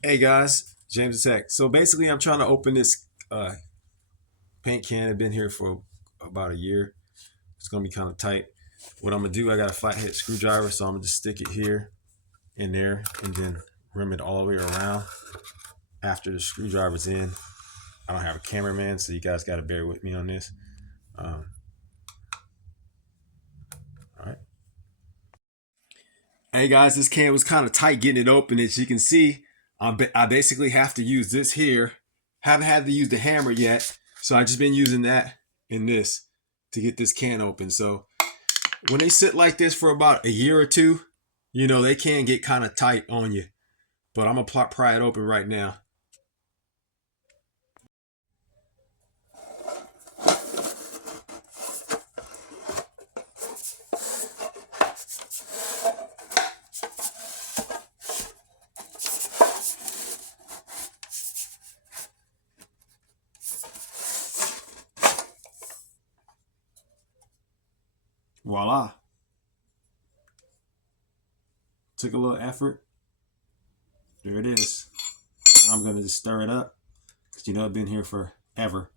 Hey guys, James the Tech. So basically, I'm trying to open this paint can. It's been here for about a year. It's gonna be kind of tight. What I'm gonna do, I got a flathead screwdriver, so I'm gonna just stick it here and there, and then rim it all the way around. After the screwdriver's in, I don't have a cameraman, so you guys got to bear with me on this. Um, all right. Hey guys, this can was kind of tight getting it open. As you can see, I basically have to use this here. Haven't had to use the hammer yet, so I just been using that and this to get this can open. So when they sit like this for about a year or two, they can get kind of tight on you. But I'm gonna pry it open right now. Voila! Took a little effort. There it is. I'm gonna just stir it up because it's been here forever.